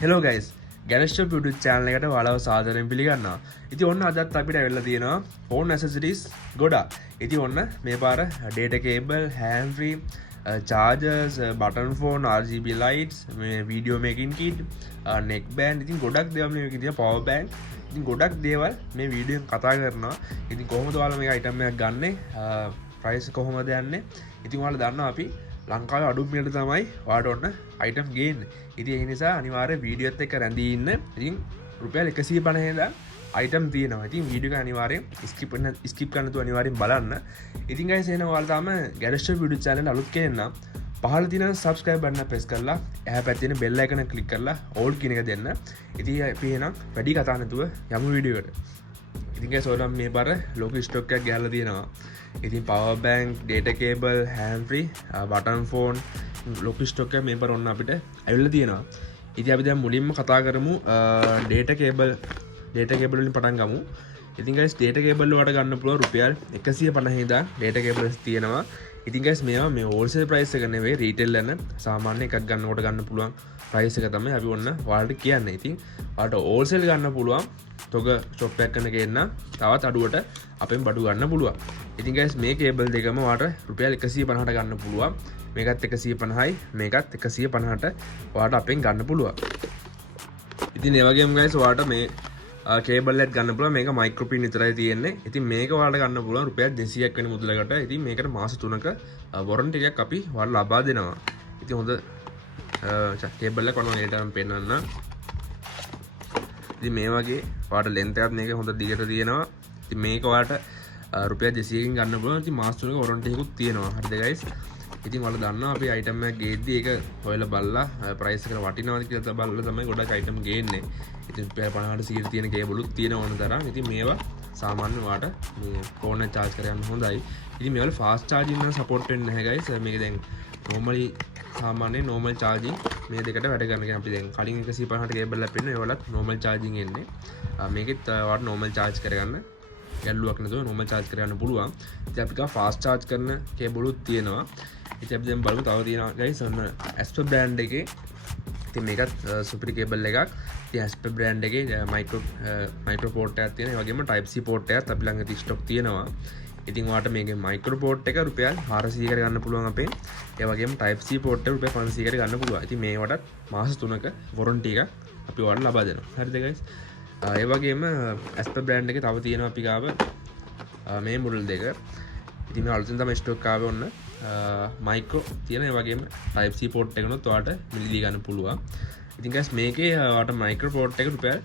Hello guys ගැනස්ට පිඩු චෑනල එකට වලාව සාධරයෙන් පිළිගන්න ඉති ඔන්න අදත් අපිට ඇවෙල්ල තියෙනවා ෆෝන් ඇසසිරිස් ගොඩා ඉති ඔන්න මේ පාර data cable handsfree chargers button phone RGB lights මේ video making kit neckband ඉතින් ගොඩක් දෙවම තිය පව බෑන් ඉතින් ගොඩක් දේවල් මේ වීඩියෙන් කතා කරනවා ඉතින් කොහොමද වාල මේ අයිටම්යක් ගන්න ප්‍රයිස් කොහොමද යන්නේ ඉතින් වාල දන්න අපි ලංකාව අඩුම් මිලට තමයි වාට ඔන්න අයිටම් ගේන්න ඉති ඒ නිසා අනිවාර වීඩියොත් එක රැඳී ඉන්න ඉතින් රුපියල් 150 අයිටම් තියෙනවා ඉතින් වීඩියෝ එක අනිවාර්යෙන් ස්කිප් කරන්න තු අනිවාර්යෙන් බලන්න ඉතින් ගයිස් එහෙනම් ඔයාලා තාම ගැරස්ටර් වීඩියෝ channel අලුත් කෙනෙක් නම් පහළ තියෙන subscribe button එක press කරලා එහා පැත්තේ තියෙන bell icon එක click කරලා all කියන එක දෙන්න ඉතින් අපි එහෙනම් වැඩි කතා නැතුව යමු වීඩියෝ එකට ඉතින් ගයිස් ඔයාලා මේ පාර ලොකු ස්ටොක් එකක් ගහලා තියෙනවා ඉතින් power bank data cable hand free button phone ලොකු ස්ටොක් එක මේ පාර ඔන්න අපිට ඇවිල්ලා තියෙනවා ඉතින් අපි දැන් මුලින්ම කතා කරමු ඩේටා කේබල් වලින් පටන් ගමු ඉතින් ගයිස් ඩේටා කේබල් වලට ගන්න පුළුවන් රුපියල් 150 ඉඳන් ඩේටා කේබල්ස් තියෙනවා ඉතින් ගයිස් මේවා මේ හෝල්සේල් ප්‍රයිස් එක නෙවෙයි රීටේල් යන සාමාන්‍ය එකක් ගන්නකොට ගන්න පුළුවන් ප්‍රයිස් එක තමයි අපි ඔන්න ඔයාලට කියන්නේ ඉතින් ඔයාලට හෝල්සේල් ගන්න පුළුවන් තොග ෂොප් එකක් කරන කෙනා තවත් අඩුවට අපෙන් බඩු ගන්න පුළුවන් ඉතින් ගයිස් මේ කේබල් දෙකම ඔයාලට රුපියල් 150ට ගන්න පුළුවන් මේකත් 150යි මේකත් 150ට ඔයාලට අපෙන් ගන්න පුළුවන් ඉතින් ඒ වගේම ගයිස් ඔයාලට මේ කේබල් එකක් ගන්න පුළුවන් මේක මයික්‍රෝ පින් විතරයි තියෙන්නේ ඉතින් මේක ඔයාලට ගන්න පුළුවන් රුපියල් 200ක් වෙන මුදලකට ඉතින් මේකට මාස 3ක වොරන්ටි එකක් අපි ඔයාලට ලබා දෙනවා ඉතින් හොඳ කේබල් එක ඔන්න ඒකට පෙන්නන්න ඉතින් මේ වගේ ඔයාලට ලෙන්ත් එකත් මේක හොඳ දිගට තියෙනවා ඉතින් මේක ඔයාලට රුපියල් 200කින් ගන්න පුළුවන් ඉතින් මාස 3ක වොරන්ටි එකකුත් තියෙනවා හරිද ගයිස් ඉතින් ඔයාලා දන්නවා අපි අයිටම් එකක් ගේද්දි ඒක හොයලා බලලා ප්‍රයිස් එකට වටිනවද කියලා බලලා තමයි ගොඩක් අයිටම් ගේන්නේ ඉතින් රුපියල් 50ට 100 තියෙන කේබලුත් තියෙන ඕන තරම් ඉතින් මේවා සාමාන්‍ය ඔයාලට මේ ෆෝන් එක charge කරගන්න හොඳයි ඉතින් මේවල fast charging නම් support වෙන්නේ නැහැ guys මේක දැන් normally සාමාන්‍ය normal charging මේ දෙකට වැඩ කරන කෙනා අපි දැන් කලින් 150ට කේබල් එකක් පෙන්නන ඒවලත් normal charging එන්නේ මේකෙත් ඔයාලට normal charge කරගන්න ගැල්ලුවක් නැතුව normal charge කරගන්න පුළුවන් ඉතින් අපි ගා fast charge කරන කේබලුත් තියෙනවා ඉතින් අපි දැන් බලමු තව තියෙනවා guys ඔන්න Asper brand එකේ ඉතින් මේකත් සුපිරි කේබල් එකක් ඉතින් Asper brand එකේ මයික්‍රෝ පෝට් එකක් තියෙනවා ඒ වගේම type C පෝට් එකක් අපි ළඟ ස්ටොක් තියෙනවා ඉතින් ඔයාලට මේකේ මයික්‍රෝ පෝට් එක රුපියල් 400 කට ගන්න පුළුවන් අපේ ඒ වගේම type C පෝට් එක රුපියල් 500 කට ගන්න පුළුවන් ඉතින් මේවටත් මාස 3ක වොරන්ටි එකක් අපි ඔයාලට ලබා දෙනවා හරිද guys ඒ වගේම Asper brand එකේ තව තියෙනවා අපි ගාව මේ මොඩල් දෙක ඉතින් මේ අලුතෙන් තමයි ස්ටොක් ආවේ ඔන්න මයික්‍රෝ තියෙන ඒ වගේම type C port එකනොත් ඔයාලට මිලදී ගන්න පුළුවන්. ඉතින් guys මේකේ ඔයාලට මයික්‍රෝ port එක රුපියල්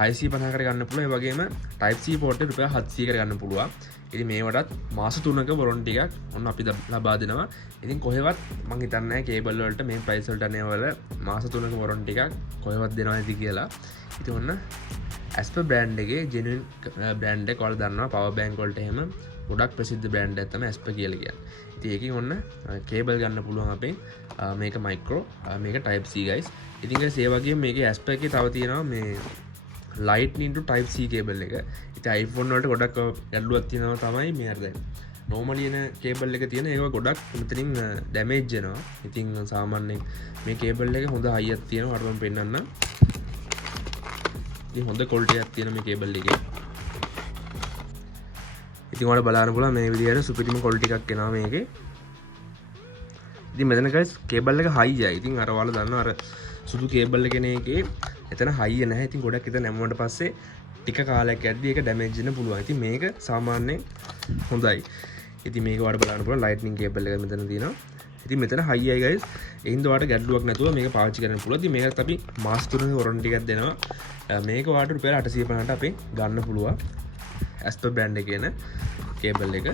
650කට ගන්න පුළුවන්. ඒ වගේම type C port එක රුපියල් 700කට ගන්න පුළුවන්. ඉතින් මේවටත් මාස 3ක වොරන්ටි එකක් ඔන්න අපි ලබා දෙනවා. ඉතින් කොහෙවත් මම හිතන්නේ නැහැ කේබල් වලට මේ ප්‍රයිස් වලට අනේවල මාස 3ක වොරන්ටි එකක් කොහෙවත් දෙනවා ඇති කියලා. ඉතින් ඔන්න Asper brand එකේ genuine brand එක ඔයාලා දන්නවා power bank වලට එහෙම ගොඩක් ප්‍රසිද්ධ බ්‍රෑන්ඩ් එකක් තමයි Asper කියලා කියන්නේ. ඉතින් ඒකෙන් ඔන්න කේබල් ගන්න පුළුවන් අපෙන් මේක මයික්‍රෝ මේක type C guys. ඉතින් guys ඒ වගේම මේකේ Asper එකේ තව තියෙනවා මේ lightning to type C cable එක. ඉතින් iPhone වලට ගොඩක් ගැටලුවක් තියෙනවා තමයි මේ අර දැන් normally එන කේබල් එක තියෙන ඒවා ගොඩක් මෙතනින් damage වෙනවා. ඉතින් සාමාන්‍යයෙන් මේ කේබල් එකේ හොඳ හයියක් තියෙනවා අර මම පෙන්නන්නම්. ඉතින් හොඳ quality එකක් තියෙන මේ කේබල් එකේ. ඉතින් ඔයාලා බලන්න පුළුවන් මේ විදිහට සුපිරිම quality එකක් එනවා මේකේ. ඉතින් මෙතන guys කේබල් එක හයියයි. ඉතින් අර ඔයාලා දන්නවා අර සුදු කේබල් එකේ එතන හයිය නැහැ. ඉතින් ගොඩක් එතන නැමුවට පස්සේ ටික කාලයක් යද්දි ඒක ඩැමේජ් වෙන්න පුළුවන්. ඉතින් මේක සාමාන්‍යයෙන් හොඳයි. ඉතින් මේක ඔයාලා බලන්න පුළුවන් lightning කේබල් එක මෙතන තියෙනවා. ඉතින් මෙතන හයියයි guys. ඒ හින්දා ඔයාලට ගැටලුවක් නැතුව මේක පාවිච්චි කරන්න පුළුවන්. ඉතින් මේකත් අපි මාස 3ක වොරන්ටි එකක් දෙනවා. මේක ඔයාලට රුපියල් 850ට අපෙන් ගන්න පුළුවන්. Asper brand එකේ න කේබල් එක.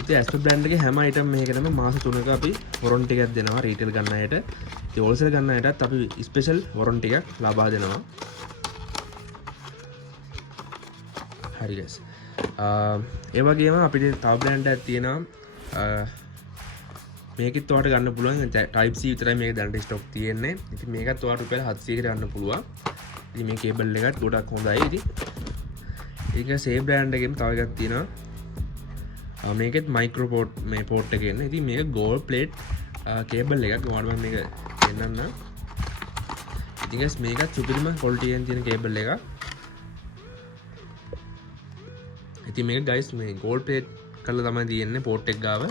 ඉතින් Asper brand එකේ හැම item මේකටම මාස 3ක අපි වොරන්ටි එකක් දෙනවා රීටේල් ගන්න අයට. ඉතින් හෝල්සේල් ගන්න අයටත් අපි ස්පෙෂල් වොරන්ටි එකක් ලබා දෙනවා. හරි guys. ඒ වගේම අපිට තව brand එකක් තියෙනවා මේකෙත් ඔයාලට ගන්න පුළුවන් type C විතරයි මේක දැනට ස්ටොක් තියෙන්නේ. ඉතින් මේකත් ඔයාලට රුපියල් 700කට ගන්න පුළුවන්. ඉතින් මේ කේබල් එකත් ගොඩක් හොඳයි. ඉතින් ඒක සේම් බ්‍රෑන්ඩ් එකෙම තව එකක් තියෙනවා. මේකෙත් මයික්‍රෝ පෝට් මේ පෝට් එකේ ඉන්නේ. ඉතින් මේක gold plate කේබල් එකක් ඔයාලට මම මේක පෙන්නන්න. ඉතින් guys මේකත් සුපිරිම quality එකෙන් තියෙන කේබල් එකක්. ඉතින් මේක guys මේ gold plate කරලා තමයි තියෙන්නේ port එක ගාව.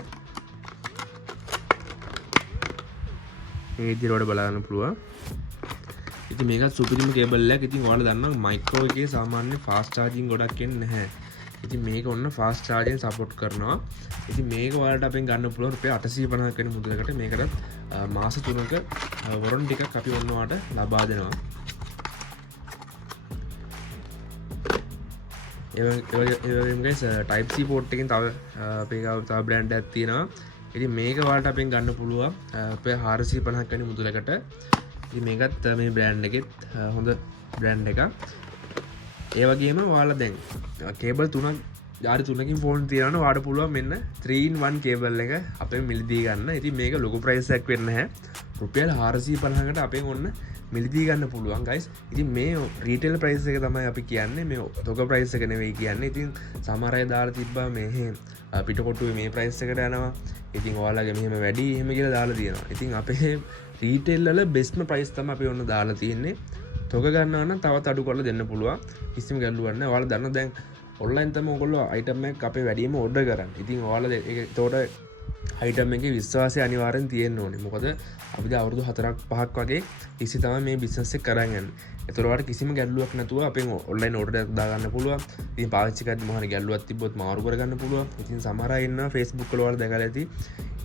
මේ විදිහට ඔයාලට බලා ගන්න පුළුවන්. ඉතින් මේකත් සුපිරිම කේබල් එකක්. ඉතින් ඔයාලා දන්නවා මයික්‍රෝ එකේ සාමාන්‍ය fast charging ගොඩක් එන්නේ නැහැ. ඉතින් මේක ඔන්න fast charging support කරනවා. ඉතින් මේක ඔයාලට අපෙන් ගන්න පුළුවන් රුපියල් 850ක් වෙන මුදලකට. මේකට මාස 3ක warranty එකක් අපි ඔන්න ඔයාලට ලබා දෙනවා. ඒ වගේම guys type C port එකකින් තව අපේ ගාව තව brand එකක් තියෙනවා. ඉතින් මේක ඔයාලට අපෙන් ගන්න පුළුවන් රුපියල් 450ක් වෙන මුදලකට. ඉතින් මේකත් මේ brand එකෙත් හොඳ brand එකක්. ඒ වගේම ඔයාලා දැන් කේබල් 3ක් ජාති 3කින් ෆෝන් තියනවනේ ඔයාලට පුළුවන් මෙන්න 3-in-1 කේබල් එක අපෙන් මිලදී ගන්න. ඉතින් මේක ලොකු ප්‍රයිස් එකක් වෙන්නේ නැහැ. රුපියල් 450කට අපෙන් ඔන්න මිලදී ගන්න පුළුවන් guys. ඉතින් මේ රීටේල් ප්‍රයිස් එක තමයි අපි කියන්නේ. මේ තොග ප්‍රයිස් එක නෙවෙයි කියන්නේ. ඉතින් සමහර අය දාලා තිබ්බා මේ පිටකොටුවේ මේ ප්‍රයිස් එකට යනවා. ඉතින් ඔයාලගේ මෙහෙම වැඩි එහෙම කියලා දාලා තියෙනවා. ඉතින් අපේ රීටේල් වල බෙස්ට්ම ප්‍රයිස් තමයි අපි ඔන්න දාලා තියෙන්නේ. තොග ගන්නවා නම් තවත් අඩු කරලා දෙන්න පුළුවන්. කිසිම ගැටලුවක් නැහැ. ඔයාලා දන්න දැන් ඔන්ලයින් තමයි ඔයගොල්ලෝ අයිටම් එකක් අපේ වැඩිම ඕඩර් කරන්නේ. ඉතින් ඔයාලා ඒක ඒතකොට අයිටම් එකේ විශ්වාසය අනිවාර්යෙන් තියෙන්න ඕනේ. මොකද අපි දැන් අවුරුදු 4-5ක් වගේ ඉස්සි තමයි මේ බිස්නස් එක කරන් යන්නේ. ඒතකොට ඔයාලට කිසිම ගැටලුවක් නැතුව අපෙන් ඔන්ලයින් ඕඩර් එකක් දාගන්න පුළුවන්. ඉතින් පාවිච්චි කරද්දි මොහොන ගැටලුවක් තිබ්බොත් මාරු කරගන්න පුළුවන්. ඉතින් සමහර අය ඉන්නවා Facebook වල ඔයාලා දැකලා ඇති.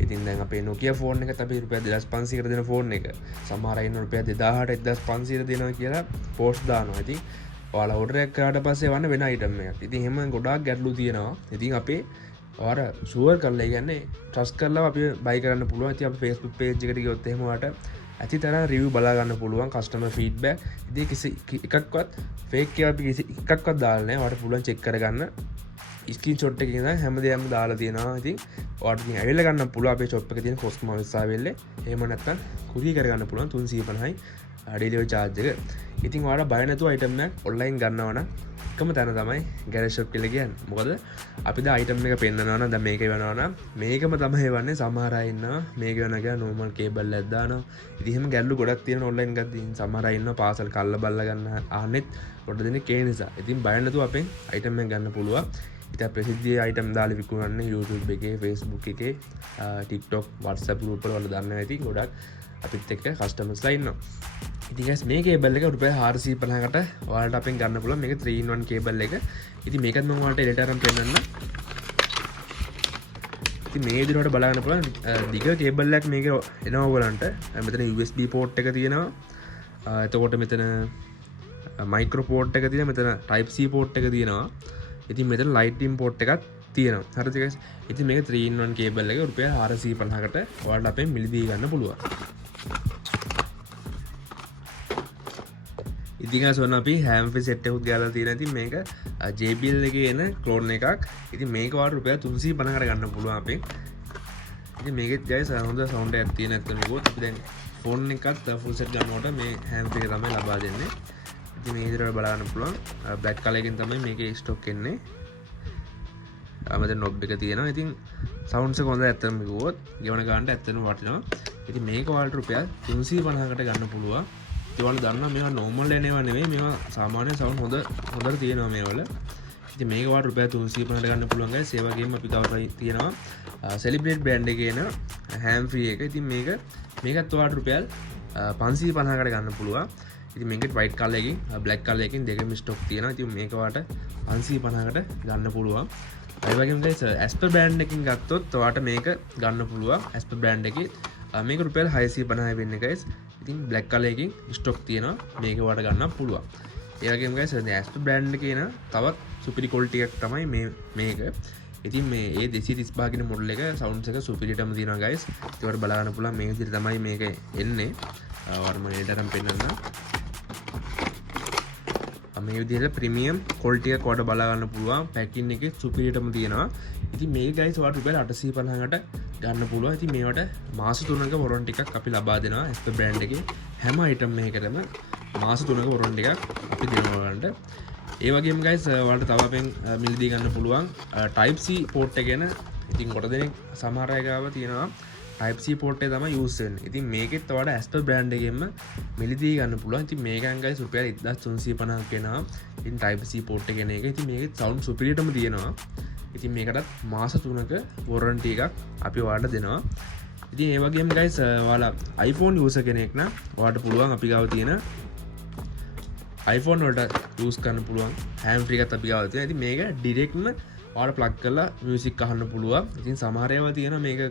ඉතින් දැන් අපේ Nokia ෆෝන් එකත් අපි රුපියල් 2500කට දෙන ෆෝන් එක. සමහර අය ඉන්නවා රුපියල් 2000ට 1500ට දෙනවා කියලා පෝස්ට් දානවා. ඉතින් ඔයාලා ඕඩර් එකක් කරාට පස්සේ වන්න වෙන අයිටම් එකක්. ඉතින් එහෙම ගොඩාක් ගැටලු තියෙනවා. ඉතින් අපේ ඔයාලා ෂුවර් කරලා කියන්නේ ට්‍රස්ට් කරලා අපි බයි කරන්න පුළුවන්. ඉතින් අපි Facebook page එකට ගියොත් එහෙම ඔයාලට ඇති තරම් රිවිව් බලා ගන්න පුළුවන් කස්ටමර් ෆීඩ්බැක්. ඉතින් කිසි එකක්වත් ෆේක් කියලා අපි කිසි එකක්වත් දාලා නැහැ. ඔයාලට පුළුවන් චෙක් කරගන්න. ස්ක්‍රීන්ෂොට් එකකින් ඉඳන් හැමදේම දාලා තියෙනවා. ඉතින් ඔයාලට ඉතින් ඇවිල්ලා ගන්න පුළුවන් අපේ shop එකේ තියෙන කොස්මෝ වෙස්සාවෙල්ලේ. එහෙම නැත්නම් කුරිය කරගන්න පුළුවන් 350යි ඩෙලිවරි charge එක. ඉතින් ඔයාලා බය නැතුව අයිටම් එකක් ඔන්ලයින් ගන්නවා නම් එකම තැන තමයි ගෑරේජ් ෂොප් කියලා කියන්නේ. මොකද අපි දැන් අයිටම් එක පෙන්නනවා නම් දැන් මේක වෙනවා නම් මේකම තමයි වන්නේ. සමහර අය ඉන්නවා මේක වෙනවා කියලා normal cable එකක් දානවා. ඉතින් එහෙම ගැල්ලු ගොඩක් තියෙන ඔන්ලයින් ගද්දී සමහර අය ඉන්නවා පාසල් කල්ල බල්ලා ගන්න ආන්නෙත් ගොඩ දෙනෙක් ඒ නිසා. ඉතින් බය නැතුව අපෙන් අයිටම් එක ගන්න පුළුවන්. ඉතින් ප්‍රසිද්ධ අයිටම් දාලා විකුණන්නේ YouTube එකේ, Facebook එකේ, TikTok, WhatsApp group වල දාන්න ඇති ගොඩක් අපිත් එක්ක කස්ටමර්ස්ලා ඉන්නවා. ඉතින් guys මේ කේබල් එක රුපියල් 450කට ඔයාලට අපෙන් ගන්න පුළුවන්. මේක 3-in-1 කේබල් එක. ඉතින් මේකත් මම ඔයාලට එලෙට අරන් පෙන්නන්න. ඉතින් මේ විදිහට බලා ගන්න පුළුවන් දිග කේබල් එකක් මේක එනවා ඔයගලන්ට. මෙතන USB port එක තියෙනවා. එතකොට මෙතන micro port එක තියෙනවා. මෙතන type C port එක තියෙනවා. ඉතින් මෙතන lightning port එකක් තියෙනවා. හරිද guys? ඉතින් මේක 3-in-1 කේබල් එක රුපියල් 450කට ඔයාලට අපෙන් මිලදී ගන්න පුළුවන්. ඉතින් අසවන අපි හැම්ෆි සෙට් එකකුත් ගාලා තියෙනවා. ඉතින් මේක JBL එකේ එන ක්ලෝන් එකක්. ඉතින් මේක වාට රුපියල් 350කට ගන්න පුළුවන් අපෙන්. ඉතින් මේකෙත් guys හොඳ සවුන්ඩ් එකක් තියෙන ඇත්තම කිව්වොත් අපි දැන් ෆෝන් එකත් ෆුල් සෙට් ගන්නකොට මේ හැම්ෆි එක තමයි ලබා දෙන්නේ. ඉතින් මේ විදිහට බලා ගන්න පුළුවන්. බ්ලැක් කලර් එකෙන් තමයි මේකේ ස්ටොක් එන්නේ. මෙතන නොබ් එක තියෙනවා. ඉතින් සවුන්ඩ්ස් එක හොඳ ඇත්තම කිව්වොත් ගෙවන ගන්නට ඇත්තම වටිනවා. ඉතින් මේක වාට රුපියල් 350කට ගන්න පුළුවන්. ඒවල දන්නවා මේවා normal එනවා නෙවෙයි මේවා සාමාන්‍ය සවුන්ඩ් හොඳට තියෙනවා මේවල. ඉතින් මේක වාට රුපියල් 350කට ගන්න පුළුවන් guys. ඒ වගේම අපි තව තියෙනවා Celebrate brand එකේ එන ham free එක. ඉතින් මේකත් වාට රුපියල් 550කට ගන්න පුළුවන්. ඉතින් මේකෙත් white color එකකින් black color එකකින් දෙකම stock තියෙනවා. ඉතින් මේක වාට 550කට ගන්න පුළුවන්. ඒ වගේම guys Asper brand එකකින් ගත්තොත් ඔයාට මේක ගන්න පුළුවන්. Asper brand එකේ මේක රුපියල් 650යි වෙන්නේ guys. ඉතින් black color එකකින් stock තියෙනවා. මේක වට ගන්න පුළුවන්. ඒ වගේම guys Asper brand එකේ එන තවත් superior quality එකක් තමයි මේක. ඉතින් මේ 235 කියන මොඩල් එක sounds එක superior ටම තියෙනවා guys. ඒකට බලා ගන්න පුළුවන් මේ විදිහට තමයි මේක එන්නේ. ඔයාලට මම එඩරම් පෙන්නන්න. මේ විදිහට ප්‍රීමියම් quality එකක් ඔයාලට බලා ගන්න පුළුවන්. packing එකේ superior ටම තියෙනවා. ඉතින් මේක guys ඔයාලට රුපියල් 850කට ගන්න පුළුවන්. ඉතින් මේවට මාස 3ක warranty එකක් අපි ලබා දෙනවා Asper brand එකේ හැම item එකකටම මාස 3ක warranty එකක් අපි දෙනවා ඔයාලට. ඒ වගේම guys ඔයාලට තව අපෙන් මිලදී ගන්න පුළුවන් type C port එක ගැන. ඉතින් කොට දෙනෙක් සමහර අය ගාව තියෙනවා Type C port එක තමයි use වෙන්නේ. ඉතින් මේකෙත් ඔයාලට Asper brand එකෙන්ම මිලදී ගන්න පුළුවන්. ඉතින් මේකෙන් guys රුපියල් 1350ක් වෙනවා. ඉතින් Type C port එක එන එක. ඉතින් මේකේ sound superior ටම තියෙනවා. ඉතින් මේකටත් මාස 3ක warranty එකක් අපි ඔයාලට දෙනවා. ඉතින් ඒ වගේම guys ඔයාලා iPhone user කෙනෙක් නම් ඔයාලට පුළුවන් අපි ගාව තියෙන iPhone වලට use කරන්න පුළුවන් hand free එකත් අපි ගාව තියෙනවා. ඉතින් මේක directම ඔයාලට plug කරලා music අහන්න පුළුවන්. ඉතින් සමහර ඒවා තියෙනවා මේක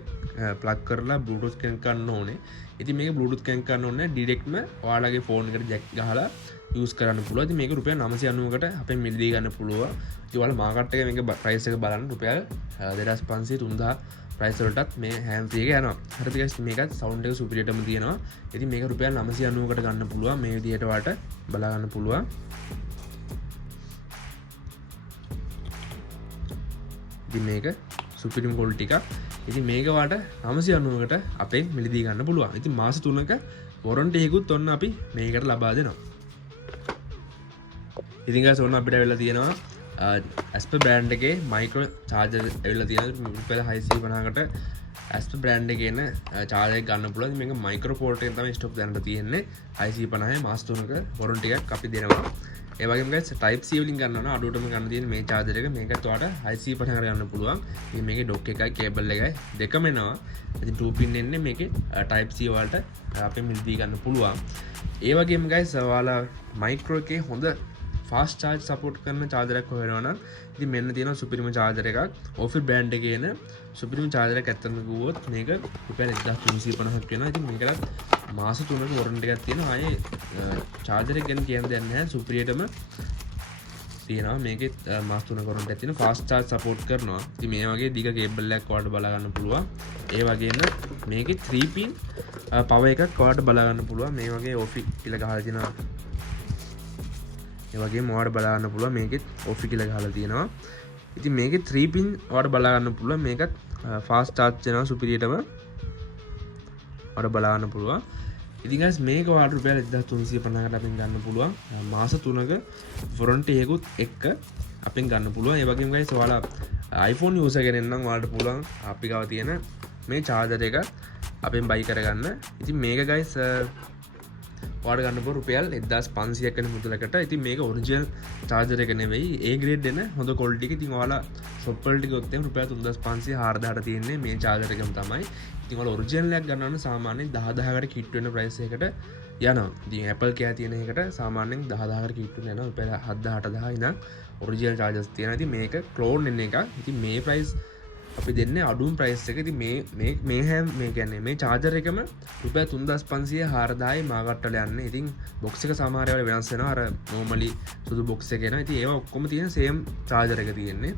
plug කරලා Bluetooth connect කරන්න ඕනේ. ඉතින් මේක Bluetooth connect කරන්න ඕනේ directම ඔයාලගේ phone එකට jack ගහලා use කරන්න පුළුවන්. ඉතින් මේක රුපියල් 990කට අපෙන් මිලදී ගන්න පුළුවන්. ඉතින් ඔයාලා මාකට් එකේ මේක price එක බලන්න රුපියල් 2500 3000 price වලටත් මේ hand free එක යනවා. හරිද guys? මේකත් sound එක superior ටම තියෙනවා. ඉතින් මේක රුපියල් 990කට ගන්න පුළුවන්. මේ විදිහට ඔයාලට බලා ගන්න පුළුවන්. ඉතින් මේක supreme quality එකක්. ඉතින් මේක වාට 990කට අපෙන් මිලදී ගන්න පුළුවන්. ඉතින් මාස 3ක warranty එකකුත් ඔන්න අපි මේකට ලබා දෙනවා. ඉතින් guys ඔන්න අපිට වෙලා තියෙනවා Asper brand එකේ micro charger ඇවිල්ලා තියෙනවා රුපියල් 650කට Asper brand එකේ එන charger එක ගන්න පුළුවන්. මේක micro port එකෙන් තමයි stock දැනට තියෙන්නේ. 650 මාස 3ක warranty එකක් අපි දෙනවා. ඒ වගේම guys type C වලින් ගන්නවා නම් අඩුවටම ගන්න තියෙන මේ charger එක මේකත් ඔයාලට 650කට ගන්න පුළුවන්. ඉතින් මේකේ dock එකයි cable එකයි දෙකම එනවා. ඉතින් 2 pin එන්නේ මේකේ type C වලට අපෙන් මිලදී ගන්න පුළුවන්. ඒ වගේම guys ඔයාලා micro එකේ හොඳ fast charge support කරන charger එකක් හොයනවා නම් ඉතින් මෙන්න තියෙනවා Supreme charger එකක්. Offi brand එකේ එන Supreme charger එකක් ඇත්තටම ගුවොත් මේක රුපියල් 1350ක් වෙනවා. ඉතින් මේකටත් මාස 3ක warranty එකක් තියෙනවා. ආයේ charger එක ගැන කියන්න දෙයක් නැහැ. Superior ටම තියෙනවා. මේකේ මාස 3ක warranty එකක් තියෙනවා. fast charge support කරනවා. ඉතින් මේ වගේ දිග cable එකක් ඔයාලට බලා ගන්න පුළුවන්. ඒ වගේම මේකේ 3 pin power එකක් ඔයාලට බලා ගන්න පුළුවන්. මේ වගේ Offi කියලා ගහලා තියෙනවා. ඒ වගේම ඔයාලට බලා ගන්න පුළුවන් මේකෙත් Offi කියලා ගහලා තියෙනවා. ඉතින් මේකේ 3 pin ඔයාලට බලා ගන්න පුළුවන්. මේකත් fast charge වෙනවා superior ටම ඔයාලට බලා ගන්න පුළුවන්. ඉතින් guys මේක ඔයාලට රුපියල් 1350කට අපෙන් ගන්න පුළුවන්. මාස 3ක warranty එකකුත් එක්ක අපෙන් ගන්න පුළුවන්. ඒ වගේම guys ඔයාලා iPhone user කෙනෙක් නම් ඔයාලට පුළුවන් අපි ගාව තියෙන මේ charger එක අපෙන් buy කරගන්න. ඉතින් මේක guys ඔයාලට ගන්න පුළුවන් රුපියල් 1500ක් වෙන මුදලකට. ඉතින් මේක ඔරිජිනල් charger එක නෙවෙයි A grade එන හොඳ quality එක. ඉතින් ඔයාලා shop වලට ගියොත් එම් රුපියල් 3500 4000ට තියෙන්නේ මේ charger එකම තමයි. ඉතින් ඔයාලා ඔරිජිනල් එකක් ගන්නවා නම් සාමාන්‍යයෙන් 10000කට කිට් වෙන price එකකට යනවා. ඉතින් Apple කෑ තියෙන එකට සාමාන්‍යයෙන් 10000කට කිට් වෙන යනවා රුපියල් 7000 8000 ඉඳන් ඔරිජිනල් chargers තියෙනවා. ඉතින් මේක clone එන එක. ඉතින් මේ price අපි දෙන්නේ අඩුම price එක. ඉතින් මේ හැම මේ කියන්නේ මේ charger එකම රුපියල් 3500 4000යි මාකට් වල යන්නේ. ඉතින් box එක සමහර ඒවාට වෙනස් වෙනවා. අර normally සුදු box එක එනවා. ඉතින් ඒවා ඔක්කොම තියෙන same charger එක තියෙන්නේ.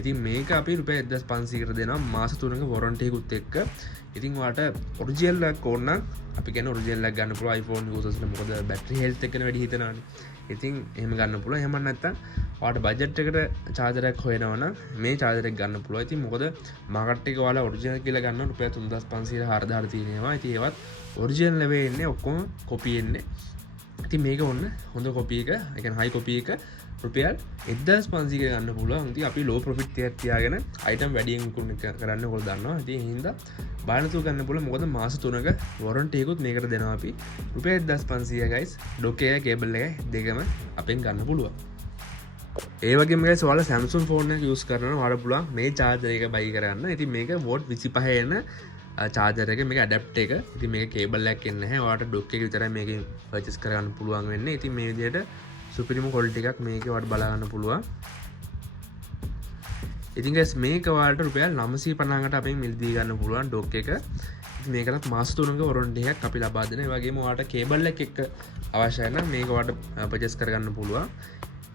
ඉතින් මේක අපි රුපියල් 1500කට දෙනවා මාස 3ක warranty එකකුත් එක්ක. ඉතින් ඔයාලට ඔරිජිනල් එකක් ඕන නම් අපි කියන්නේ ඔරිජිනල් එකක් ගන්න පුළුවන් iPhone users ලා. මොකද battery health එක ගැන වැඩි හිතනවානේ. ඉතින් එහෙම ගන්න පුළුවන්. එහෙම නැත්නම් ඔයාලට බජට් එකට charger එකක් හොයනවා නම් මේ charger එක ගන්න පුළුවන්. ඉතින් මොකද මාකට් එකේ ඔයාලා ඔරිජිනල් කියලා ගන්න රුපියල් 3500 4000 තියෙනවා. ඉතින් ඒවත් ඔරිජිනල් නෙවෙයි එන්නේ ඔක්කොම කොපි එන්නේ. ඉතින් මේක ඔන්න හොඳ කොපි එක. ඒ කියන්නේ high කොපි එක රුපියල් 1500ක ගන්න පුළුවන්. ඉතින් අපි low profit එකක් තියාගෙන item වැඩියෙන් කරන්න ඕගොල්ලෝ දන්නවා. ඉතින් ඒ හින්දා බානතු ගන්න පුළුවන්. මොකද මාස 3ක warranty එකකුත් මේකට දෙනවා අපි. රුපියල් 1500 guys. dock එක cable එක දෙකම අපෙන් ගන්න පුළුවන්. ඒ වගේම guys ඔයාලා Samsung phone එක use කරනවා ඔයාලට පුළුවන් මේ charger එක buy කරගන්න. ඉතින් මේක watt 25 එන charger එක. මේක adapt එක. ඉතින් මේක cable එකක් එන්නේ නැහැ. ඔයාලට dock එක විතරයි මේකෙන් purchase කරගන්න පුළුවන් වෙන්නේ. ඉතින් මේ විදිහට Supreme quality එකක් මේකේ ඔයාලට බලා ගන්න පුළුවන්. ඉතින් guys මේක ඔයාලට රුපියල් 950කට අපෙන් මිලදී ගන්න පුළුවන් dock එක. ඉතින් මේකටත් මාස 3ක warranty එකක් අපි ලබා දෙනවා. ඒ වගේම ඔයාලට cable එක එක්ක අවශ්‍යයි නම් මේක ඔයාලට purchase කරගන්න පුළුවන්.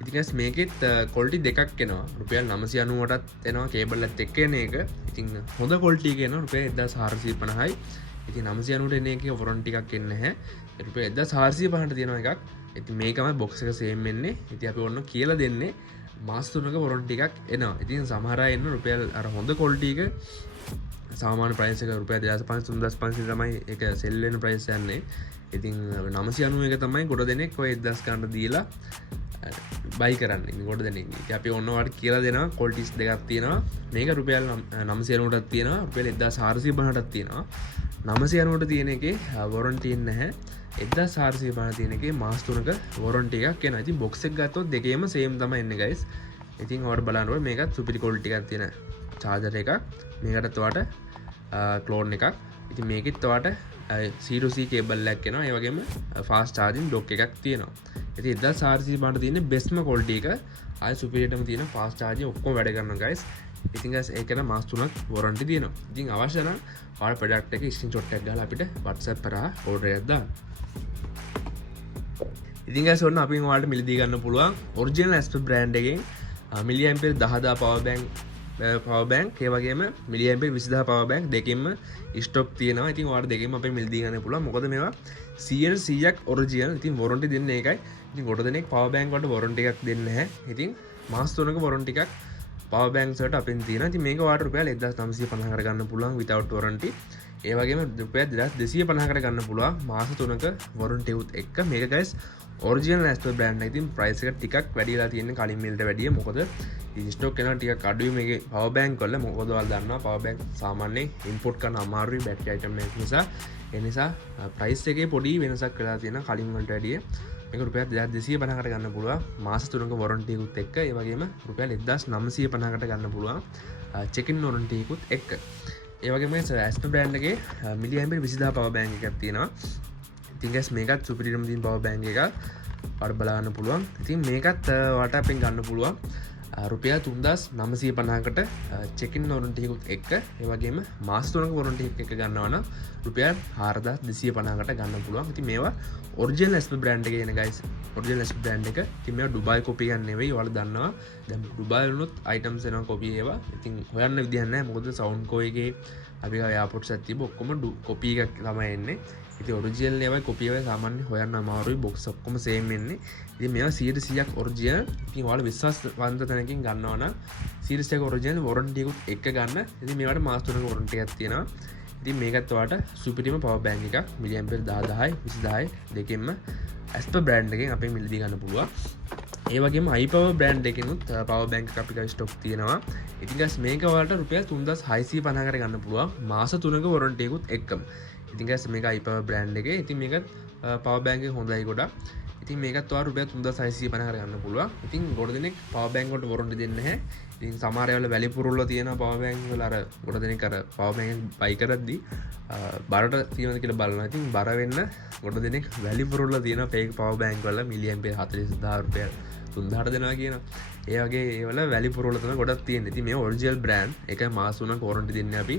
ඉතින් guys මේකෙත් quality දෙකක් එනවා. රුපියල් 990ටත් එනවා cable එකත් එක්ක එන එක. ඉතින් හොඳ quality එක එනවා රුපියල් 1450යි. ඉතින් 990ට එන එකේ warranty එකක් එන්නේ නැහැ. රුපියල් 1450ට තියෙනවා එකක්. ඉතින් මේකම box එක same වෙන්නේ. ඉතින් අපි ඔන්න කියලා දෙන්නේ මාස 3ක warranty එකක් එනවා. ඉතින් සමහර අය එන්න රුපියල් අර හොඳ quality එක සාමාන්‍ය price එක රුපියල් 2500 3500 තමයි ඒක sell වෙන price යන්නේ. ඉතින් 990 එක තමයි ගොඩ දෙනෙක් ඔය 1000 ගන්න දීලා බයි කරන්න ගොඩ දෙන අපි ඔන්නවට කියලා දෙනවා කොල්ටිස් දෙකක් තියෙනවා මේක රුපියල් 990ටක් තියෙනවා රුපියල් 1450ටක් තියෙනවා 990ට තියෙන එකේ වොරන්ටි නැහැ 1450 තියෙන එකේ මාස 3ක වොරන්ටි එකක් එනවා. ඉතින් බොක්ස් එක ගත්තොත් දෙකේම සේම් තමයි එන්නේ guys. ඉතින් ඔයාලට බලන්න ඕනේ මේකත් සුපිරි ක්වොලිටි එකක් තියෙන charger එකක්. මේකටත් ඔයාලට ක්ලෝන් එකක්. ඉතින් මේකෙත් ඔයාලට C2C කේබල් එකක් එනවා. ඒ වගේම fast charging dock එකක් තියෙනවා. ඉතින් 1450ට තියෙන bestම quality එක. ආය සුපිරියටම තියෙන fast charging ඔක්කොම වැඩ කරනවා guys. ඉතින් guys ඒකට මාස 3ක් warranty තියෙනවා. ඉතින් අවශ්‍ය නම් ඔයාලා product එක screenshot එකක් ගහලා අපිට WhatsApp කරා order එකක් දාන්න. ඉතින් guys ඔන්න අපි ඔයාලට මිලදී ගන්න පුළුවන් original Asper brand එකෙන් milliampere 10000 power bank ඒ වගේම milliampere 20000 power bank දෙකෙන්ම stock තියෙනවා. ඉතින් ඔයාලට දෙකෙන්ම අපේ මිලදී ගන්න පුළුවන්. මොකද මේවා 100%ක් original. ඉතින් warranty දෙන්නේ ඒකයි. ඉතින් ගොඩ දෙනෙක් power bank වලට warranty එකක් දෙන්නේ නැහැ. ඉතින් මාස 3ක warranty එකක් power banks වලට අපෙන් තියෙනවා. ඉතින් මේක ඔයාලට රුපියල් 1950කට ගන්න පුළුවන් without warranty. ඒ වගේම රුපියල් 2250කට ගන්න පුළුවන් මාස 3ක warranty උත් එක්ක. මේක guys original Asper brand එක. ඉතින් price එක ටිකක් වැඩිලා තියෙන්නේ කලින් මිලට වැඩිය. මොකද ඉතින් stock එක ටිකක් අඩුයි මේකේ power bank වල. මොකද ඔයාලා දන්නවා power bank සාමාන්‍යයෙන් import කරන අමාරුයි battery item එක නිසා. ඒ නිසා price එකේ පොඩි වෙනසක් වෙලා තියෙනවා කලින් වලට වැඩිය. මේක රුපියල් 2250කට ගන්න පුළුවන් මාස 3ක warranty එකකුත් එක්ක. ඒ වගේම රුපියල් 1950කට ගන්න පුළුවන් check in warranty එකකුත් එක්ක. ඒ වගේම Asper brand එකේ milliampere 20000 power bank එකක් තියෙනවා. ඉතින් guys මේකත් සුපිරිම තියෙන power bank එකක්. ඔයාලට බලන්න පුළුවන්. ඉතින් මේකත් ඔයාලට අපෙන් ගන්න පුළුවන් රුපියල් 3950කට check in warranty එකකුත් එක්ක. ඒ වගේම මාස 3ක warranty එකක් ගන්නවා නම් රුපියල් 4250කට ගන්න පුළුවන්. ඉතින් මේවා original Asper brand එකේ එන guys. original Asper brand එක. ඉතින් මේවා Dubai copy එකක් නෙවෙයි. ඔයාලා දන්නවා. දැන් Dubai වලුත් items එනවා copy ඒවා. ඉතින් හොයන්න විදිහක් නැහැ. මොකද Soundcore එකේ අපි airpods එකක් තිබ්බ ඔක්කොම copy එකක් තමයි එන්නේ. ඉතින් ඔරිජිනල් ඒවා කොපි ඒවා සාමාන්‍යයෙන් හොයන්න අමාරුයි. බොක්ස් ඔක්කොම සේම් එන්නේ. ඉතින් මේවා 100%ක් ඔරිජිනල්. ඉතින් ඔයාලා විශ්වාසවන්ත තැනකින් ගන්නවා නම් 100%ක් ඔරිජිනල් warranty එකත් එක්ක ගන්න. ඉතින් මේවට මාස 3ක warranty එකක් තියෙනවා. ඉතින් මේකත් ඔයාලට සුපිරිම power bank එකක් milliampere 10000යි 20000යි දෙකෙන්ම Asper brand එකෙන් අපේ මිලදී ගන්න පුළුවන්. ඒ වගේම iPower brand එකෙනුත් power bank එකක් අපිට stock තියෙනවා. ඉතින් guys මේක ඔයාලට රුපියල් 3650කට ගන්න පුළුවන් මාස 3ක warranty එකත් එක්කම. ඉතින් guys මේක iPower brand එකේ. ඉතින් මේක power bank එක හොඳයි ගොඩක්. ඉතින් මේකත් ඔයාලා රුපියල් 3650කට ගන්න පුළුවන්. ඉතින් ගොඩ දෙනෙක් power bank වලට warranty දෙන්නේ නැහැ. ඉතින් සමහර ඒවාල වැලිපුරුල්ල තියෙන power bank වල අර ගොඩ දෙනෙක් අර power bank buy කරද්දී බරට තියෙනවද කියලා බලනවා. ඉතින් බර වෙන්න ගොඩ දෙනෙක් වැලිපුරුල්ල තියෙන fake power bank වල milliampere 40000 රුපියල් 3000ට දෙනවා කියනවා. ඒ වගේ ඒවල වැලිපුරුල්ල තමයි ගොඩක් තියෙන්නේ. ඉතින් මේ original brand එක මාස 3ක warranty දෙන්නේ අපි.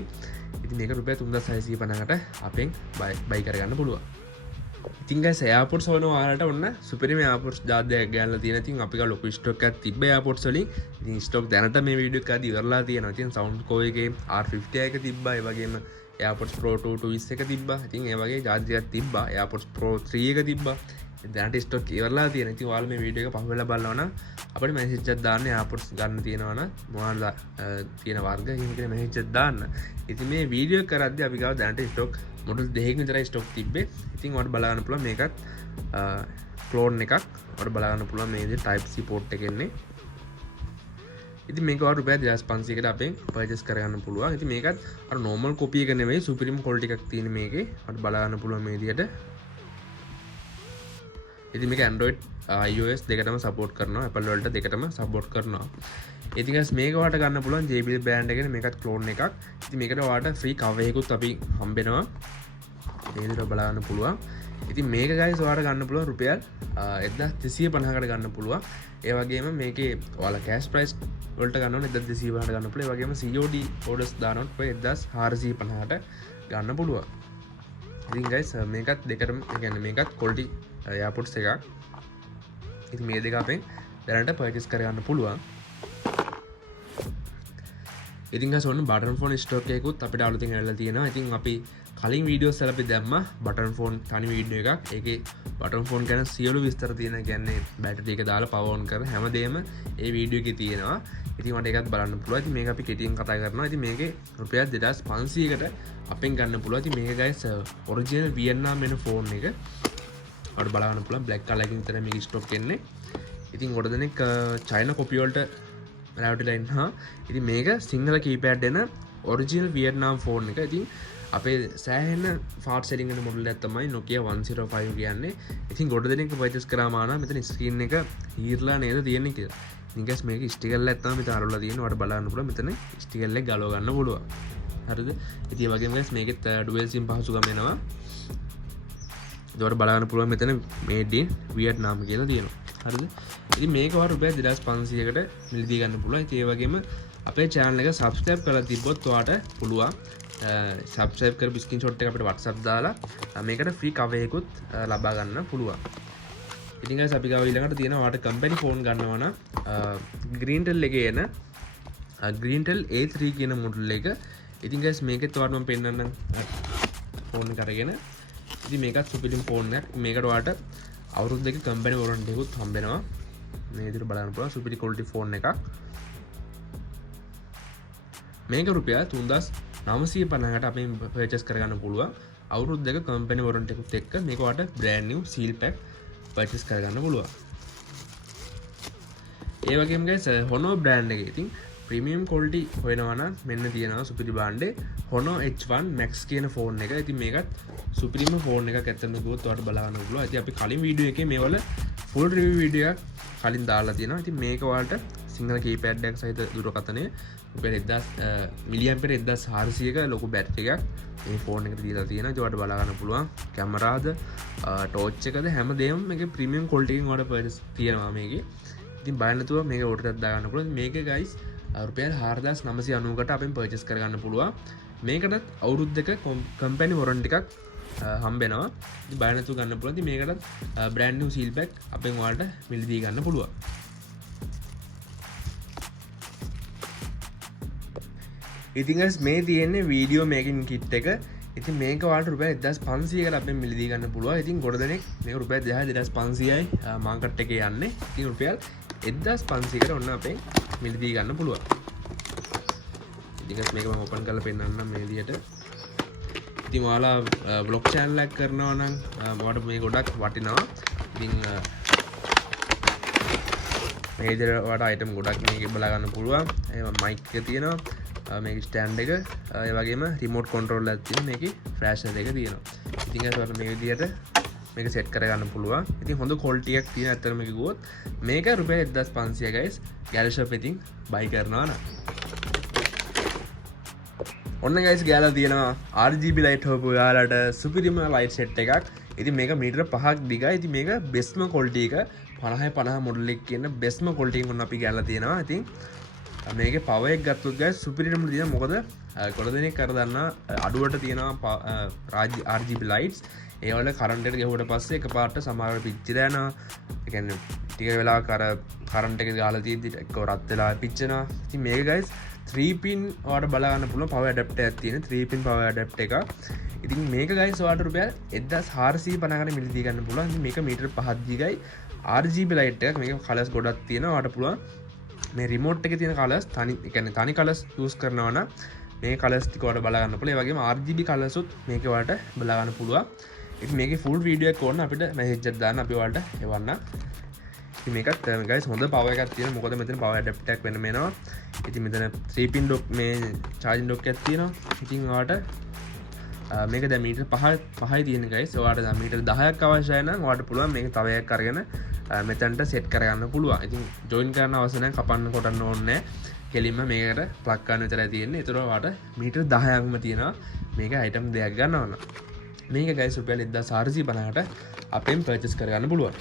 ඉතින් මේක රුපියල් 3650කට අපෙන් buy කරගන්න පුළුවන්. ඉතින් guys airpods වල ඔයාලට ඔන්න සුපිරිම airpods ජාතියක් ගන්නලා තියෙනවා. ඉතින් අපි ගාව ලොකු stock එකක් තිබ්බ airpods වලින්. ඉතින් stock දැනට මේ වීඩියෝ එක අදී ඉවරලා තියෙනවා. ඉතින් Soundcore එකේ R50 එක තිබ්බා. ඒ වගේම airpods pro 2 2 එක තිබ්බා. ඉතින් ඒ වගේ ජාතියක් තිබ්බා. airpods pro 3 එක තිබ්බා. දැනට stock ඉවරලා තියෙනවා. ඉතින් ඔයාලා මේ වීඩියෝ එක පහුවෙලා බලනවා නම් අපිට message එකක් දාන්න airpods ගන්න තියෙනවා නම් මොනවාද තියෙන වර්ග එහෙම කියලා message එකක් දාන්න. ඉතින් මේ වීඩියෝ එක කරද්දී අපි ගාව දැනට stock මොඩල් දෙකකින් විතරයි ස්ටොක් තිබ්බේ. ඉතින් ඔයාලට බලන්න පුළුවන් මේකත් ක්ලෝන් එකක්. ඔයාලට බලන්න පුළුවන් මේ විදිහට type C port එක එන්නේ. ඉතින් මේක ඔයාලට රුපියල් 2500කට අපෙන් purchase කරගන්න පුළුවන්. ඉතින් මේකත් අර normal copy එක නෙවෙයි සුපිරිම quality එකක් තියෙන මේකේ. ඔයාලට බලන්න පුළුවන් මේ විදිහට. ඉතින් මේක Android iOS දෙකටම support කරනවා. Apple වලට දෙකටම support කරනවා. ඉතින් guys මේක ඔයාලට ගන්න පුළුවන් JBL brand එකේ මේකත් ක්ලෝන් එකක්. ඉතින් මේකට ඔයාලට free cover එකකුත් අපි හම්බෙනවා. මේ විදිහට බලන්න පුළුවන්. ඉතින් මේක guys ඔයාලට ගන්න පුළුවන් රුපියල් 1350කට ගන්න පුළුවන්. ඒ වගේම මේකේ ඔයාලා cash price වලට ගන්නවනේ 1250කට ගන්න පුළුවන්. ඒ වගේම COD orders දානොත් ඔය 1450කට ගන්න පුළුවන්. ඉතින් guys මේකත් දෙකටම ඒ කියන්නේ මේකත් quality airpods එකක්. ඉතින් මේ දෙක අපෙන් දැනට purchase කරගන්න පුළුවන්. ඉතින් guys ඔන්න button phone stock එකකුත් අපිට අලුතින් ඇවිල්ලා තියෙනවා. ඉතින් අපි කලින් වීඩියෝස් වල අපි දැම්මා button phone තනි වීඩියෝ එකක්. ඒකේ button phone ගැන සියලු විස්තර තියෙන කියන්නේ බැටරි එක දාලා power on කරන හැමදේම ඒ වීඩියෝ එකේ තියෙනවා. ඉතින් මට ඒකත් බලන්න පුළුවන්. ඉතින් මේක අපි කෙටියෙන් කතා කරනවා. ඉතින් මේකේ රුපියල් 2500කට අපෙන් ගන්න පුළුවන්. ඉතින් මේක guys original Vietnam වෙන phone එක. ඔයාලට බලන්න පුළුවන් black color එකකින් විතර මේක stock එන්නේ. ඉතින් ගොඩ දෙනෙක් චයින කොපි වලට රැවටිලා ඉන්නවා. ඉතින් මේක සිංහල කීපෑඩ් එන ඔරිජිනල් වියට්නාම් ෆෝන් එක. ඉතින් අපේ සෑහෙන ෆාස්ට් සෙලින් වෙන මොඩල් එකක් තමයි Nokia 105 කියන්නේ. ඉතින් ගොඩ දෙනෙක් පර්චේස් කරාම ආනා මෙතන ස්ක්‍රීන් එක හීරලා නේද තියෙන්නේ කියලා. ඉතින් guys මේක ස්ටිකර් එකක් තමයි මෙතන අරවලා තියෙන්නේ. ඔයාලට බලන්න පුළුවන් මෙතන ස්ටිකර් එක ගලව ගන්න පුළුවන්. හරිද? ඉතින් ඒ වගේම guys මේකෙත් ඩුවල් සිම් පහසුකම් එනවා. ඒකට බලන්න පුළුවන් මෙතන made in Vietnam කියලා තියෙනවා. හරිද? ඉතින් මේක වට රුපියල් 2500කට මිලදී ගන්න පුළුවන්. ඉතින් ඒ වගේම අපේ channel එක subscribe කරලා තිබ්බොත් ඔයාලට පුළුවන් subscribe කරපු screenshot එක අපිට WhatsApp දාලා මේකට free cover එකකුත් ලබා ගන්න පුළුවන්. ඉතින් guys අපි ගාව ඊළඟට තියෙනවා ඔයාලට company phone ගන්නවා නම් Greentel එකේ එන Greentel A3 කියන මොඩල් එක. ඉතින් guys මේකෙත් ඔයාලට මම පෙන්නන්නම් phone එක අරගෙන. ඉතින් මේකත් සුපිරිම ෆෝන් එකක්. මේකට ඔයාලට අවුරුදු දෙක කම්පැනි වොරන්ටි එකකුත් හම්බෙනවා. මේ විදිහට බලන්න පුළුවන් සුපිරි ක්වොලිටි ෆෝන් එකක්. මේක රුපියල් 3950කට අපෙන් පර්චේස් කරගන්න පුළුවන්. අවුරුදු දෙක කම්පැනි වොරන්ටි එකකුත් එක්ක මේක ඔයාලට බ්‍රෑන්ඩ් නිව් සීල් පැක් පර්චේස් කරගන්න පුළුවන්. ඒ වගේම guys Honor බ්‍රෑන්ඩ් එකේ ඉතින් ප්‍රීමියම් ක්වොලිටි හොයනවා නම් මෙන්න තියෙනවා සුපිරි බාණ්ඩේ Honor H1 Max කියන ෆෝන් එක. ඉතින් මේකත් සුපිරිම ෆෝන් එකක් ඇත්තටම ගියොත් ඔයාලට බලා ගන්න පුළුවන්. ඉතින් අපි කලින් වීඩියෝ එකේ මේවල ෆුල් රිවිව් වීඩියෝ එකක් කලින් දාලා තියෙනවා. ඉතින් මේක ඔයාලට සිංහල කීපෑඩ් එකක් සහිත දුරකථනය රුපියල් 1000 මිලියම්පියර් 1400ක ලොකු බැටරි එකක් මේ ෆෝන් එකට දීලා තියෙනවා. ඒක ඔයාලට බලා ගන්න පුළුවන්. කැමරාද ටෝච් එකද හැමදේම මේකේ ප්‍රීමියම් ක්වොලිටි එකකින් ඔයාලට පර්චේස් තියෙනවා මේකේ. ඉතින් බය නැතුව මේක ඕඩර් එකක් දාගන්න පුළුවන්. මේකේ guys රුපියල් 4990කට අපෙන් පර්චේස් කරගන්න පුළුවන්. මේකටත් අවුරුදු දෙක කම්පැනි වොරන්ටි එකක් හම්බෙනවා. ඉතින් බය නැතුව ගන්න පුළුවන්. ඉතින් මේකටත් බ්‍රෑන්ඩ් නිව් සීල් පැක් අපෙන් ඔයාලට මිලදී ගන්න පුළුවන්. ඉතින් guys මේ තියෙන්නේ වීඩියෝ මේකින් කිට් එක. ඉතින් මේක ඔයාලට රුපියල් 1500කට අපෙන් මිලදී ගන්න පුළුවන්. ඉතින් ගොඩ දෙනෙක් මේක රුපියල් 2500යි මාකට් එකේ යන්නේ. ඉතින් රුපියල් 1500කට ඔන්න අපෙන් මිලදී ගන්න පුළුවන්. ඉතින් guys මේක මම ඕපන් කරලා පෙන්නන්නම් මේ විදිහට. ඉතින් ඔයාලා vlog channel එකක් කරනවා නම් ඔයාලට මේ ගොඩක් වටිනවා. ඉතින් මේ විදිහට ඔයාලට item ගොඩක් මේකේ බලා ගන්න පුළුවන්. එහෙම mic එක තියෙනවා. මේක stand එක ඒ වගේම remote control එකක් තියෙනවා. මේකේ flash එක තියෙනවා. ඉතින් guys ඔයාලට මේ විදිහට මේක set කරගන්න පුළුවන්. ඉතින් හොඳ quality එකක් තියෙන අතර මේක ගියොත් මේක රුපියල් 1500 guys Gala shop එකෙන් buy කරනවා නම්. ඔන්න guys ගාලා තියෙනවා RGB light හොයපු ඔයාලට සුපිරිම light set එකක්. ඉතින් මේක මීටර 5ක් දිගයි. ඉතින් මේක bestම quality එක 50 model එක කියන bestම quality එකක් ඔන්න අපි ගාලා තියෙනවා. ඉතින් මේකේ power එක ගත්තොත් guys සුපිරිම තියෙනවා. මොකද ගොඩ දෙනෙක් කර දන්නා අඩුවට තියෙනවා RGB lights. ඒ වල කරන්ට් එක ගහුවට පස්සේ එකපාරට සමහරවිට පිච්චිලා යනවා. ඒ කියන්නේ ටික වෙලාවක් අර කරන්ට් එක ගාලා තියෙද්දි එක්ක රත් වෙලා පිච්චෙනවා. ඉතින් මේක guys 3 pin ඔයාලට බලා ගන්න පුළුවන් power adapter එකක් තියෙන 3 pin power adapter එකක්. ඉතින් මේක guys ඔයාලට රුපියල් 1450කට මිලදී ගන්න පුළුවන්. ඉතින් මේක මීටර 5ක් දිගයි RGB light එකක්. මේක කලර්ස් ගොඩක් තියෙනවා. ඔයාලට පුළුවන් මේ රිමෝට් එකේ තියෙන කලර්ස් තනි ඒ කියන්නේ තනි කලර්ස් යූස් කරනවා නම් මේ කලර්ස් ටික ඔයාලට බලා ගන්න පුළුවන්. ඒ වගේම RGB කලර්ස් උත් මේක ඔයාලට බලා ගන්න පුළුවන්. ඉතින් මේකේ full video එකක් ඕන අපිට message එකක් දාන්න අපි ඔයාලට එවන්න. ඉතින් මේකත් guys හොඳ power එකක් තියෙනවා. මොකද මෙතන power adapter එකක් වෙනම එනවා. ඉතින් මෙතන 3 pin dock මේ charging dock එකක් තියෙනවා. ඉතින් ඔයාලට මේක දැන් මීටර 5යි තියෙන guys. ඔයාලට දැන් මීටර 10ක් අවශ්‍යයි නම් ඔයාලට පුළුවන් මේක තව එකක් අරගෙන මෙතනට set කරගන්න පුළුවන්. ඉතින් join කරන්න අවශ්‍ය නැහැ, කපන්න කොටන්න ඕනේ නැහැ. කෙලින්ම මේකට plug ගන්න විතරයි තියෙන්නේ. ඒතර ඔයාලට මීටර 10ක්ම තියෙනවා මේක item දෙයක් ගන්නවා නම්. මේක guys රුපියල් 1450කට අපෙන් purchase කරගන්න පුළුවන්.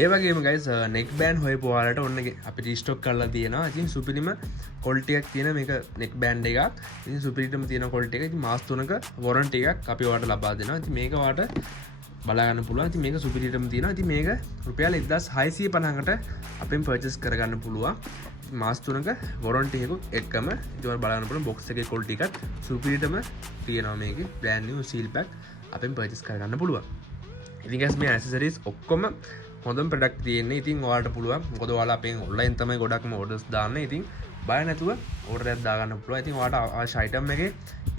ඒ වගේම guys neck band හොයපු ඔයාලට ඔන්න අපි restock කරලා තියෙනවා. ඉතින් සුපිරිම quality එකක් තියෙන මේක neck band එකක්. ඉතින් සුපිරිටම තියෙන quality එක. ඉතින් මාස 3ක warranty එකක් අපි ඔයාලට ලබා දෙනවා. ඉතින් මේක ඔයාලට බලා ගන්න පුළුවන්. ඉතින් මේක සුපිරිටම තියෙනවා. ඉතින් මේක රුපියල් 1650කට අපෙන් purchase කරගන්න පුළුවන්. මාස 3ක warranty එකක් එක්කම ඉතින් ඔයාලට බලා ගන්න පුළුවන් box එකේ quality එකත් සුපිරිටම තියෙනවා. මේකේ brand new seal pack අපෙන් purchase කරගන්න පුළුවන්. ඉතින් guys මේ accessories ඔක්කොම හොඳම ප්‍රොඩක්ට් තියෙන්නේ. ඉතින් ඔයාලට පුළුවන් මොකද ඔයාලා අපෙන් ඔන්ලයින් තමයි ගොඩක්ම orders දාන්නේ. ඉතින් බය නැතුව order එකක් දාගන්න පුළුවන්. ඉතින් ඔයාලට අවශ්‍ය item එකේ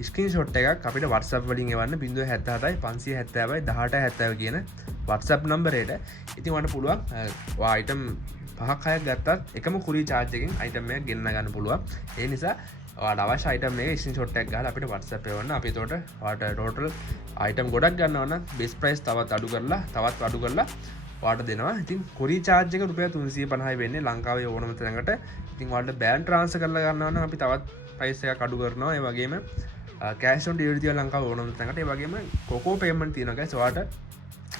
screenshot එකක් අපිට WhatsApp වලින් එවන්න 077 570 1870 කියන WhatsApp නම්බරයට. ඉතින් ඔයාලට පුළුවන් ඔයා අයිටම් 5ක් 6ක් ගත්තත් එකම කුරිය charge එකෙන් අයිටම් එකක් ගෙන්න ගන්න පුළුවන්. ඒ නිසා ඔයාලට අවශ්‍ය අයිටම් එකේ ස්ක්‍රීන්ෂොට් එකක් ගහලා අපිට WhatsApp එකේ වන්න. අපි එතකොට ඔයාලට total අයිටම් ගොඩක් ගන්නවා නම් base price තවත් අඩු කරලා ඔයාලට දෙනවා. ඉතින් කුරිය charge එක රුපියල් 350යි වෙන්නේ ලංකාවේ ඕනම තැනකට. ඉතින් ඔයාලට බෑන්ක් ට්‍රාන්ස්ෆර් කරලා ගන්නවා නම් අපි තවත් price එකක් අඩු කරනවා. ඒ වගේම cash on delivery තියෙනවා ලංකාවේ ඕනම තැනකට. ඒ වගේම කොකෝ payment තියෙනවා guys. ඔයාලට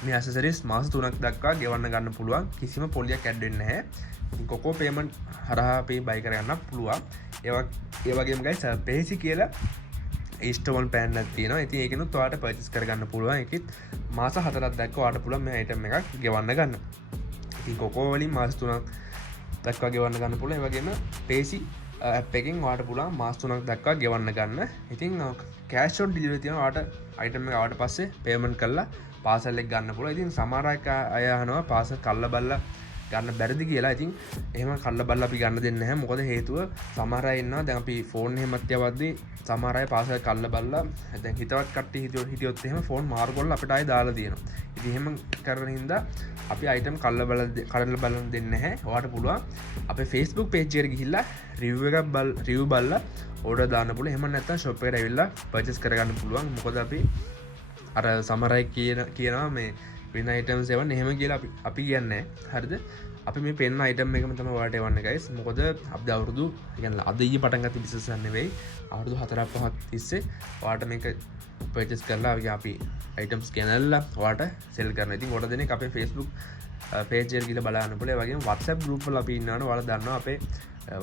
මේ ඇසසරිස් මාස 3ක් දක්වා ගෙවන්න ගන්න පුළුවන්. කිසිම පොලියක් ඇඩ් වෙන්නේ නැහැ. ඉතින් කොකෝ පේමන්ට් හරහා අපි බයි කරගන්න පුළුවන්. ඒ වගේම guys පේසි කියලා ඉන්ස්ටෝල්මන්ට් ප්ලෑන් එකක් තියෙනවා. ඉතින් ඒකෙනුත් ඔයාලට පර්චේස් කරගන්න පුළුවන්. ඒකෙත් මාස 4ක් දක්වා ඔයාලට පුළුවන් මේ අයිටම් එකක් ගෙවන්න ගන්න. ඉතින් කොකෝ වලින් මාස 3ක් දක්වා ගෙවන්න ගන්න පුළුවන්. ඒ වගේම පේසි ඇප් එකෙන් ඔයාලට පුළුවන් මාස 3ක් දක්වා ගෙවන්න ගන්න. ඉතින් cash on delivery තියෙනවා. ඔයාලට අයිටම් එක ආවට පස්සේ පේමන්ට් කරලා පාසල් එක ගන්න පුළුවන්. ඉතින් සමහර අය අහනවා පාසල් කල්ලා බල්ලා ගන්න බැරිද කියලා. ඉතින් එහෙම කල්ලා බල්ලා අපි ගන්න දෙන්නේ නැහැ. මොකද හේතුව සමහර අය ඉන්නවා දැන් අපි ෆෝන් එහෙමත් යවද්දී සමහර අය පාසල් කල්ලා බල්ලා දැන් හිතවත් කට්ටිය හිටියොත් එහෙම ෆෝන් මාරු කරලා අපිට ආයෙ දාලා තියෙනවා. ඉතින් එහෙම කරන හින්දා අපි අයිටම් කල්ලා බලන්න දෙන්නේ නැහැ. ඔයාලට පුළුවන් අපේ Facebook page එකට ගිහිල්ලා review බලලා order දාන්න පුළුවන්. එහෙම නැත්නම් shop එකට ඇවිල්ලා purchase කරගන්න පුළුවන්. මොකද අපි අර සමරයි කියනවා මේ වෙන අයිටම්ස් එවන්න එහෙම කියලා අපි කියන්නේ හරිද? අපි මේ පෙන්න අයිටම් එකම තමයි ඔයාලට එවන්නේ guys. මොකද අපි අවුරුදු කියන්නේ අද ඊයේ පටන් ගත්ත බිස්නස් එක නෙවෙයි. අවුරුදු 4-5ක් තිස්සේ ඔයාලට මේක පර්චේස් කරලා අපි අයිටම්ස් ගෙනල්ලා ඔයාලට සෙල් කරනවා. ඉතින් ඔයාලට දෙන්නේ අපේ Facebook page එකට ගිහලා බලන්න පුළුවන්. ඒ වගේම WhatsApp group වල අපි ඉන්නවනේ ඔයාලා දන්නවා අපේ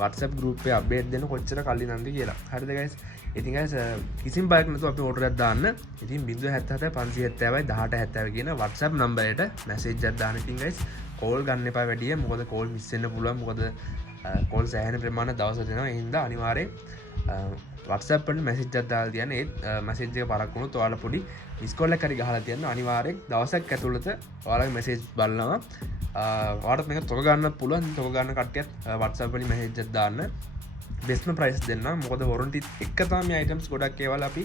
WhatsApp group එකේ අප්ඩේට් දෙන්න කොච්චර කලින් නැන්ද කියලා. හරිද guys? ඉතින් guys කිසිම බයක් නැතුව අපි ඕඩර් එකක් දාන්න. ඉතින් 077 570 1870 කියන WhatsApp නම්බරයට මැසේජ් එකක් දාන්න. ඉතින් guys කෝල් ගන්න එපා වැඩිය. මොකද කෝල් මිස් වෙන්න පුළුවන්. මොකද කෝල් සෑහෙන ප්‍රමාණයක් දවසට එනවා. ඒ හින්දා අනිවාර්යෙන් WhatsApp වලින් මැසේජ් එකක් දාලා තියන්න. ඒ මැසේජ් එක පරක් වුණොත් ඔයාලා පොඩි මිස් කෝල් එකක් හරි ගහලා තියන්න. අනිවාර්යෙන් දවසක් ඇතුළත ඔයාලගේ මැසේජ් බලනවා. ඔයාලට මේක තොග ගන්න පුළුවන්. තොග ගන්න කට්ටියත් WhatsApp වලින් මැසේජ් එකක් දාන්න. බෙස්ම ප්‍රයිස් දෙන්න. මොකද වොරන්ටි එක තමයි මේ අයිටම්ස් ගොඩක් ඒවල අපි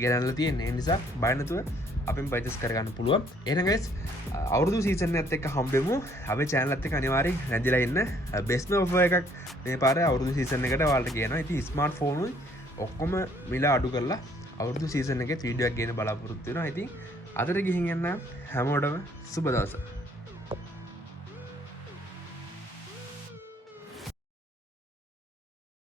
ගෙනල්ලා තියෙන්නේ. ඒ නිසා බය නැතුව අපෙන් පර්චේස් කරගන්න පුළුවන්. එහෙනම් guys අවුරුදු සීසන් එකත් එක්ක හම්බෙමු. අපේ channel එකත් එක්ක අනිවාර්යෙන් රැඳිලා ඉන්න. බෙස්ම ඔෆර් එකක් මේ පාරේ අවුරුදු සීසන් එකට ඔයාලට කියනවා. ඉතින් ස්මාර්ට් ෆෝන් උයි ඔක්කොම මිල අඩු කරලා අවුරුදු සීසන් එකේ වීඩියෝ එකක් ගේන්න බලාපොරොත්තු වෙනවා. ඉතින් අදට ගිහින් යන්න හැමෝටම සුබ දවසක්.